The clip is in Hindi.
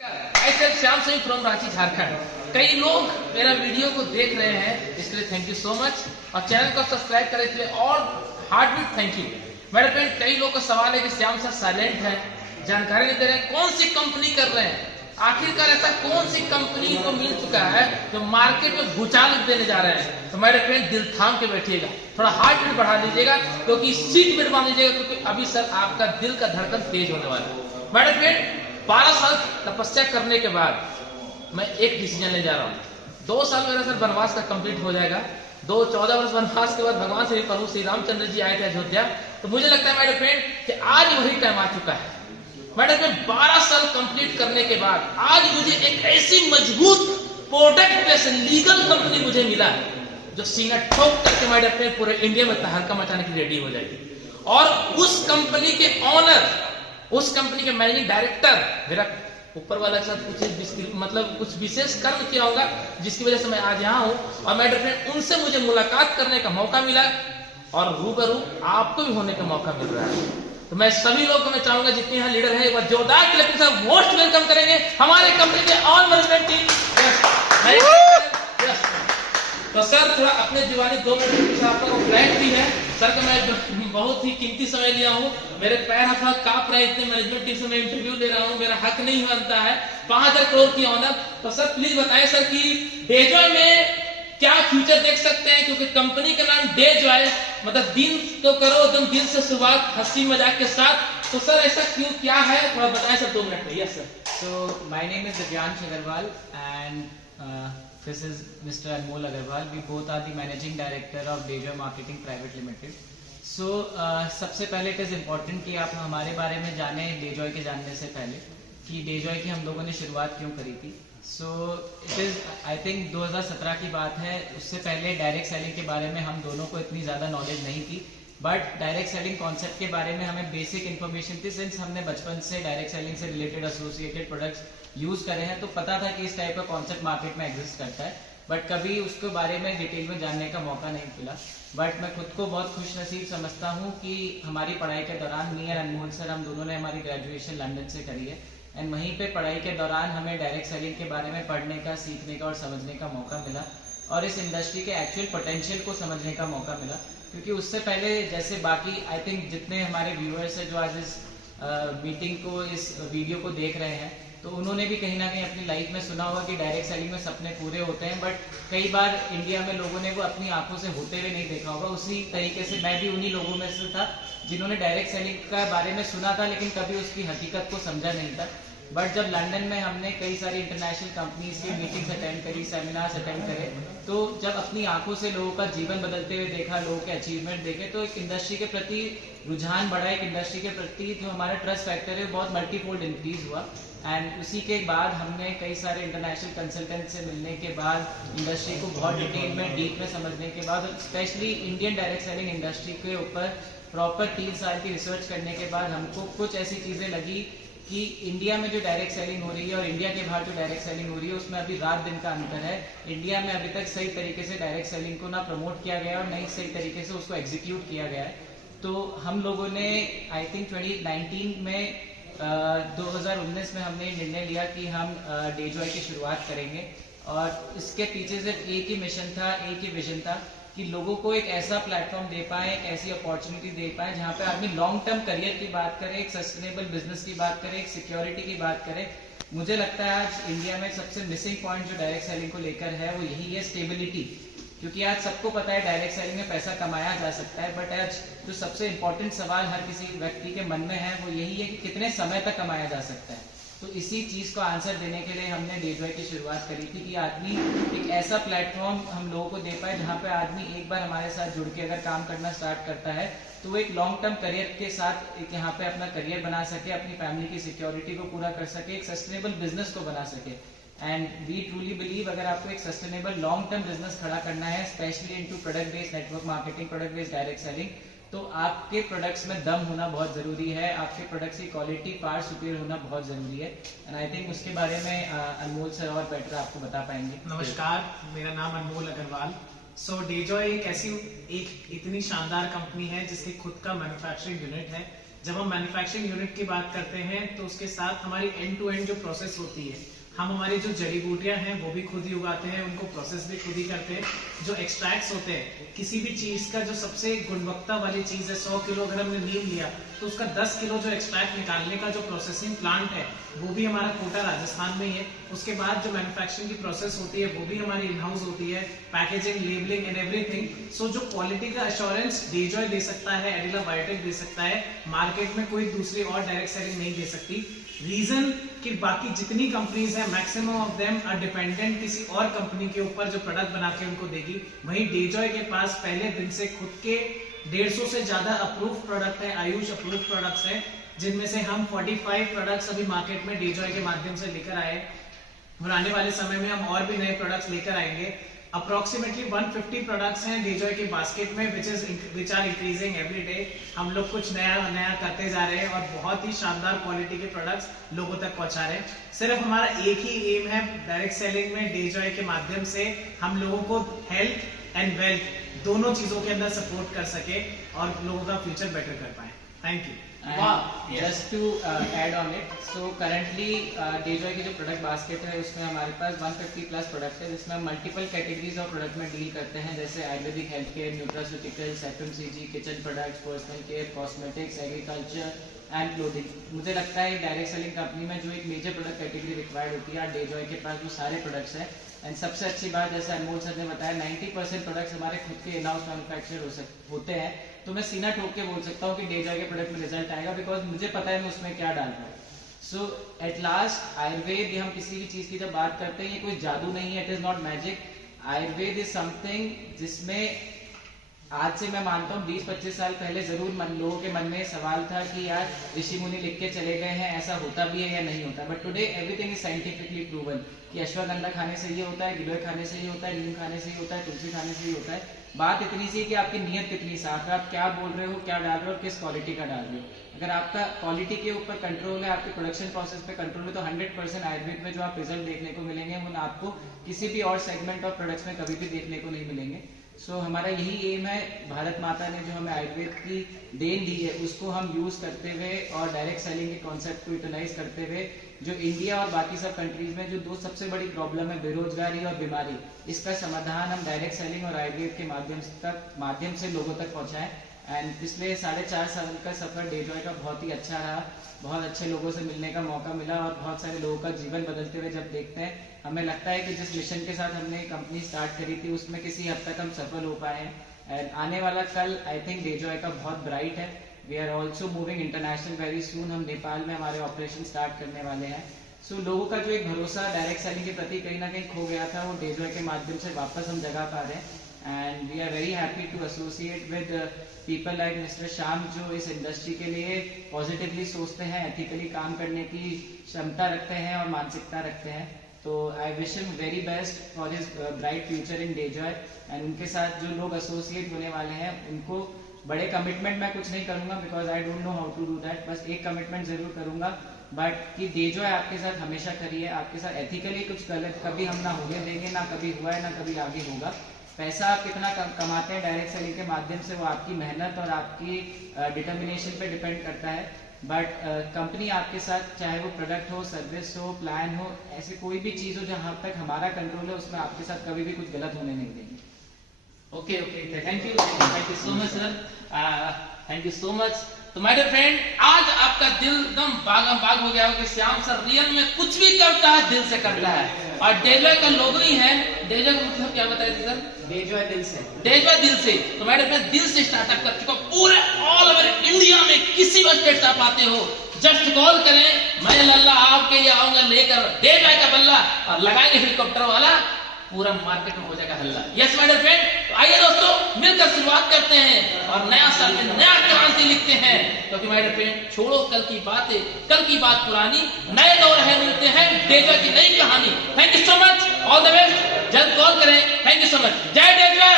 श्याम सिंह फ्रॉम रांची झारखंड। कई लोग मेरा वीडियो को देख रहे हैं, इसलिए थैंक यू सो मच। और चैनल को सब्सक्राइब करें इसलिए और हार्टबीट थैंक यू। मेरे फ्रेंड, कई लोग का सवाल है कि श्याम सर साइलेंट है, जानकारी नहीं दे रहे हैं, कौन सी कंपनी कर रहे हैं। आखिरकार ऐसा कौन सी कंपनी को मिल चुका है जो मार्केट में भूचाल देने जा रहे हैं। तो मेरे फ्रेंड, दिल थाम के बैठिएगा, थोड़ा हार्ट बीट बढ़ा लीजिएगा, क्योंकि सीट बेल्ट बांध लीजिएगा, क्योंकि अभी सर आपका दिल का धड़कन तेज होने वाला है। मेरे फ्रेंड, 12 साल तपस्या करने के बाद मैं एक डिसीजन ले जा रहा हूँ। 2 साल मेरा सर वनवास का कंप्लीट हो जाएगा। 14 वर्ष वनवास के बाद भगवान श्री प्रभु श्री रामचंद्र जी आए थे अयोध्या। तो मुझे लगता है मेरे फ्रेंड कि आज वही टाइम आ चुका है। मेरे फ्रेंड, 12 साल कंप्लीट करने के बाद आज मुझे एक ऐसी मजबूत प्रोडक्ट बेस्ड लीगल कंपनी मुझे मिला जो सीना ठोक करके मेरे फ्रेंड पूरे इंडिया में तहलका मचाने की रेडी हो जाएगी। और उस कंपनी के ऑनर, उस कंपनी के मैनेजिंग डायरेक्टर मेरा ऊपर वाला के साथ कुछ विशेष कर्म किया होगा, जिसकी वजह से मैं आज यहाँ हूँ। और मेरे फ्रेंड, उनसे मुझे मुलाकात करने का मौका मिला और रूबरू आपको भी होने का मौका मिल रहा है। तो मैं सभी लोगों को मैं चाहूंगा, जितने यहाँ लीडर हैं, एक बार जोरदार क्लैपिंग के साथ मोस्ट वेलकम करेंगे हमारे कंपनी के ऑन मैनेजमेंट टीम। तो सर, थोड़ा अपने जुबानी 2 मिनट आपका फ्लैट भी है सर का, मैं बहुत ही कीमती समय लिया हूँ। मेरे पैर हाथ कांप रहे, इतने मैनेजमेंट टीम से मैं इंटरव्यू ले रहा हूँ, मेरा हक नहीं बनता है। 5000 करोड़ की ऑनर। तो सर प्लीज बताएं सर कि डेजॉय में क्या फ्यूचर देख सकते हैं, क्योंकि कंपनी का नाम डेजॉय, मतलब दिन तो करो एकदम दिल से शुरुआत, हंसी मजाक के साथ। तो सर ऐसा क्यों, क्या है, थोड़ा बताएं सर 2 मिनट में। Yes sir. So my name is Divyansh Agarwal and this is Mr. Anmol Agarwal. We both are the managing director of Dejoy Marketing Private Limited. So सबसे पहले it is important कि आप हमारे बारे में जाने, Dejoy के जानने से पहले, कि Dejoy की हम लोगों ने शुरुआत क्यों करी थी। So it is I think 2017 की बात है। उससे पहले डायरेक्ट सेलिंग के बारे में हम दोनों को इतनी ज़्यादा नॉलेज नहीं थी, बट डायरेक्ट सेलिंग कॉन्सेप्ट के बारे में हमें बेसिक इन्फॉर्मेशन थी, सिंस हमने बचपन से डायरेक्ट सेलिंग से रिलेटेड एसोसिएटेड प्रोडक्ट्स यूज करे हैं। तो पता था कि इस टाइप का कॉन्सेप्ट मार्केट में एग्जिस्ट करता है, बट कभी उसके बारे में डिटेल में जानने का मौका नहीं मिला। बट मैं खुद को बहुत खुश नसीब समझता हूँ कि हमारी पढ़ाई के दौरान मी और अनमोल सर, हम दोनों ने हमारी ग्रेजुएशन लंदन से करी है, एंड वहीं पे पढ़ाई के दौरान हमें डायरेक्ट सेलिंग के बारे में पढ़ने का, सीखने का और समझने का मौका मिला, और इस इंडस्ट्री के एक्चुअल पोटेंशियल को समझने का मौका मिला। क्योंकि उससे पहले जैसे बाकी आई थिंक जितने हमारे व्यूअर्स हैं जो आज इस मीटिंग को, इस वीडियो को देख रहे हैं, तो उन्होंने भी कहीं ना कहीं अपनी लाइफ में सुना होगा कि डायरेक्ट सेलिंग में सपने पूरे होते हैं, बट कई बार इंडिया में लोगों ने वो अपनी आंखों से होते हुए नहीं देखा होगा। उसी तरीके से मैं भी उन्हीं लोगों में से था जिन्होंने डायरेक्ट सेलिंग का बारे में सुना था, लेकिन कभी उसकी हकीकत को समझा नहीं था। बट जब लंदन में हमने कई सारी इंटरनेशनल कंपनीज की मीटिंग्स अटेंड करी, सेमिनार्स अटेंड करे, तो जब अपनी आंखों से लोगों का जीवन बदलते हुए देखा, लोगों के अचीवमेंट देखे, तो एक इंडस्ट्री के प्रति रुझान बढ़ा, एक इंडस्ट्री के प्रति जो हमारा ट्रस्ट फैक्टर है बहुत मल्टीफोल्ड इंक्रीज हुआ। एंड उसी के बाद हमने कई सारे इंटरनेशनल कंसल्टेंट से मिलने के बाद, इंडस्ट्री को बहुत डिटेल में, डीप में समझने के बाद, specially Indian direct selling industry के ऊपर प्रॉपर 3 साल की रिसर्च करने के बाद हमको कुछ ऐसी चीजें लगी कि इंडिया में जो डायरेक्ट सेलिंग हो रही है और इंडिया के बाहर जो डायरेक्ट सेलिंग हो रही है, उसमें अभी रात दिन का अंतर है। इंडिया में अभी तक सही तरीके से डायरेक्ट सेलिंग को ना प्रमोट किया गया और नहीं सही तरीके से उसको एग्जीक्यूट किया गया है। तो हम लोगों ने आई थिंक 2019 में 2019 में हमने निर्णय लिया कि हम डेजॉय की शुरुआत करेंगे, और इसके पीछे सिर्फ एक ही मिशन था, एक ही विजन था कि लोगों को एक ऐसा प्लेटफॉर्म दे पाए, एक ऐसी अपॉर्चुनिटी दे पाए जहां पे आदमी लॉन्ग टर्म करियर की बात करे, एक सस्टेनेबल बिजनेस की बात करे, एक सिक्योरिटी की बात करे। मुझे लगता है आज इंडिया में सबसे मिसिंग पॉइंट जो डायरेक्ट सेलिंग को लेकर है वो यही है, स्टेबिलिटी। क्योंकि आज सबको पता है डायरेक्ट सेलिंग में पैसा कमाया जा सकता है, बट आज जो सबसे इंपॉर्टेंट सवाल हर किसी व्यक्ति के मन में है वो यही है कि कितने समय तक कमाया जा सकता है। तो इसी चीज को आंसर देने के लिए हमने डेजॉय की शुरुआत करी थी कि आदमी एक ऐसा प्लेटफॉर्म हम लोगों को दे पाए जहां पे आदमी एक बार हमारे साथ जुड़ के अगर काम करना स्टार्ट करता है तो वो एक लॉन्ग टर्म करियर के साथ एक यहाँ पे अपना करियर बना सके, अपनी फैमिली की सिक्योरिटी को पूरा कर सके, एक सस्टेनेबल बिजनेस को बना सके। एंड वी ट्रूली बिलीव अगर आपको एक सस्टेनेबल लॉन्ग टर्म बिजनेस खड़ा करना है, specially into product based network marketing, product based direct selling, तो आपके प्रोडक्ट्स में दम होना बहुत जरूरी है, आपके प्रोडक्ट्स की क्वालिटी फार सुपीरियर होना बहुत जरूरी है। एंड आई थिंक उसके बारे में अनमोल सर और बेटर आपको बता पाएंगे। नमस्कार, मेरा नाम अनमोल अग्रवाल। डेजॉय एक ऐसी एक इतनी शानदार कंपनी है जिसकी खुद का मैन्युफैक्चरिंग यूनिट है, जब हम मैन्युफैक्चरिंग यूनिट की बात करते हैं तो उसके साथ हमारी एंड टू एंड जो प्रोसेस होती है, हम हमारी जो जड़ी बूटियां हैं वो भी खुद ही उगाते हैं, उनको प्रोसेस भी खुद ही करते हैं। जो एक्सट्रैक्ट्स होते हैं किसी भी चीज का, जो सबसे गुणवत्ता वाली चीज है, 100 किलो अगर हमने नीम लिया तो उसका 10 किलो जो एक्सट्रैक्ट निकालने का जो प्रोसेसिंग प्लांट है वो भी हमारा कोटा राजस्थान में ही है। उसके बाद जो मैन्युफैक्चरिंग की प्रोसेस होती है वो भी हमारी इन हाउस होती है, पैकेजिंग, लेबलिंग एंड एवरीथिंग। सो जो क्वालिटी का एश्योरेंस डेजॉय दे सकता है, एडिला बायोटेक दे सकता है, मार्केट में कोई दूसरी और डायरेक्ट सेलिंग नहीं दे सकती। रीजन कि बाकी जितनी कंपनीज हैं, maximum of them are dependent किसी और कंपनी के ऊपर जो प्रोडक्ट बना के उनको देगी। वहीं डेजॉय के पास पहले दिन से खुद के 150 से ज्यादा अप्रूव प्रोडक्ट है, आयुष अप्रूव प्रोडक्ट्स हैं, जिनमें से हम 45 प्रोडक्ट्स अभी मार्केट में डेजॉय के माध्यम से लेकर आए और आने वाले समय में हम और भी नए प्रोडक्ट्स लेकर आएंगे। अप्रोक्सीमेटली 150 प्रोडक्ट्स हैं डेजॉय के बास्केट में, which are increasing every day. हम लोग कुछ नया करते जा रहे हैं और बहुत ही शानदार क्वालिटी के प्रोडक्ट्स लोगों तक पहुंचा रहे हैं। सिर्फ हमारा एक ही एम है, डायरेक्ट सेलिंग में डेजॉय के माध्यम से हम लोगों को हेल्थ एंड वेल्थ दोनों चीजों के अंदर सपोर्ट कर सके और लोगों का फ्यूचर बेटर कर पाए। Thank you. Just to add on it, so currently डेजॉय की जो प्रोडक्ट बास्केट है उसमें हमारे पास 150 प्लस प्रोडक्ट है, जिसमें हम मल्टीपल कैटेगरीज ऑफ प्रोडक्ट में डील करते हैं, जैसे Ayurvedic health care, nutraceuticals, FMCG, kitchen products, personal care, cosmetics, agriculture and clothing. मुझे लगता है डायरेक्ट सेलिंग कंपनी में जो एक मेजर प्रोडक्ट कैटेगरी रिक्वायर्ड होती है, डेजॉय के पास वो सारे प्रोडक्ट्स हैं। एंड सबसे अच्छी बात, जैसे अनमोल सर ने बताया, 90% प्रोडक्ट्स हमारे खुद के इन हाउस मैन्युफैक्चर होते हैं। तो मैं सीना ठोक के बोल सकता हूँ कि डेजॉय के प्रोडक्ट में रिजल्ट आएगा, बिकॉज मुझे पता है मैं उसमें क्या डाल रहा हूँ। सो एट लास्ट, आयुर्वेद, हम किसी भी चीज की जब बात करते हैं, ये कोई जादू नहीं है, it is not magic. Ayurveda is something जिसमें आज से मैं मानता हूँ 20-25 साल पहले जरूर लोगों के मन में सवाल था कि यार ऋषि मुनि लिख के चले गए हैं, ऐसा होता भी है या नहीं होता। But today everything is scientifically proven कि अश्वगंधा खाने से ये होता है, गिलोय खाने से ये होता है, नीम खाने से ये होता है, तुलसी खाने से ये होता है। बात इतनी सी कि आपकी नीयत कितनी साफ है, आप क्या बोल रहे हो, क्या डाल रहे हो और किस क्वालिटी का डाल रहे हो। अगर आपका क्वालिटी के ऊपर कंट्रोल है, आपके प्रोडक्शन प्रोसेस पे कंट्रोल है, तो 100% आयुर्वेद में जो आप रिजल्ट देखने को मिलेंगे वो आपको किसी भी और सेगमेंट ऑफ प्रोडक्ट्स में कभी भी देखने को नहीं मिलेंगे। सो हमारा यही एम है, भारत माता ने जो हमें आयुर्वेद की देन दी है उसको हम यूज करते हुए और डायरेक्ट सेलिंग के कॉन्सेप्ट को यूटिलाइज करते हुए, जो इंडिया और बाकी सब कंट्रीज में जो दो सबसे बड़ी प्रॉब्लम है, बेरोजगारी और बीमारी, इसका समाधान हम डायरेक्ट सेलिंग और आयुर्वेद के माध्यम से लोगों तक पहुंचाएं। एंड पिछले 4.5 साल का सफर डेजॉय का बहुत ही अच्छा रहा, बहुत अच्छे लोगों से मिलने का मौका मिला और बहुत सारे लोगों का जीवन बदलते हुए जब देखते हैं, हमें लगता है कि जिस मिशन के साथ हमने कंपनी स्टार्ट करी थी उसमें किसी हद तक हम सफल हो पाए हैं। एंड आने वाला कल आई थिंक डेजॉय का बहुत ब्राइट है। We are also moving international very soon. हम नेपाल में हमारे ऑपरेशन स्टार्ट करने वाले हैं। सो लोगों का जो एक भरोसा डायरेक्ट सेलिंग के प्रति कहीं ना कहीं खो गया था, वो डेजॉय के माध्यम से वापस हम जगा पा रहे हैं। And we are very happy to associate with people like mister Shyam, जो इस इंडस्ट्री के लिए पॉजिटिवली सोचते हैं, एथिकली काम करने की क्षमता रखते हैं और मानसिकता रखते हैं। तो I wish him very best for his bright future in डेजॉय। एंड उनके साथ जो लोग एसोसिएट होने वाले हैं उनको बड़े कमिटमेंट मैं कुछ नहीं करूंगा, because I don't know how to do that. बस एक कमिटमेंट जरूर करूंगा, बट कि डेजॉय आपके साथ हमेशा खड़ी है, आपके साथ एथिकली कुछ गलत कभी हम ना होने देंगे, ना कभी हुआ है, ना कभी आगे होगा। पैसा आप कितना कमाते हैं डायरेक्ट सेलिंग के माध्यम से, वो आपकी मेहनत और आपकी डिटर्मिनेशन पे डिपेंड करता है। बट कंपनी आपके साथ, चाहे वो प्रोडक्ट हो, सर्विस हो, प्लान हो, ऐसे कोई भी चीज हो जहां तक हमारा कंट्रोल है, उसमें आपके साथ कभी भी कुछ गलत होने नहीं देंगे। Okay, thank you so much sir, thank you so much. तो माय डियर फ्रेंड, आज आपका दिल एकदम बाग हो गया हो कि श्याम सर रियल में कुछ भी करता है दिल से करता है। और डेजॉय का लोगो ही है, डेजॉय का मतलब क्या बताया थी सर? डेजॉय दिल से, डेजॉय दिल से। तो माय डियर फ्रेंड, दिल से स्टार्टअप कर चुका, पूरे ऑल ओवर इंडिया में किसी भी स्टेट से आप आते हो, जस्ट कॉल करें, मैं लल्ला आपके लिए आऊंगा लेकर डेजॉय का बल्ला और लगाएंगे हेलीकॉप्टर वाला, पूरा मार्केट में हो जाएगा हल्ला। यस माय डियर फ्रेंड, तो आइए दोस्तों मिलकर शुरुआत करते हैं और नया साल में नया क्रांति लिखते हैं। क्योंकि माय डियर फ्रेंड, छोड़ो कल की बातें, कल की बात पुरानी, नए दौर है, मिलते हैं डेजॉय की नई कहानी। Thank you so much, all the best, जल्द कॉल करें। थैंक यू सो मच, जय डेजॉय।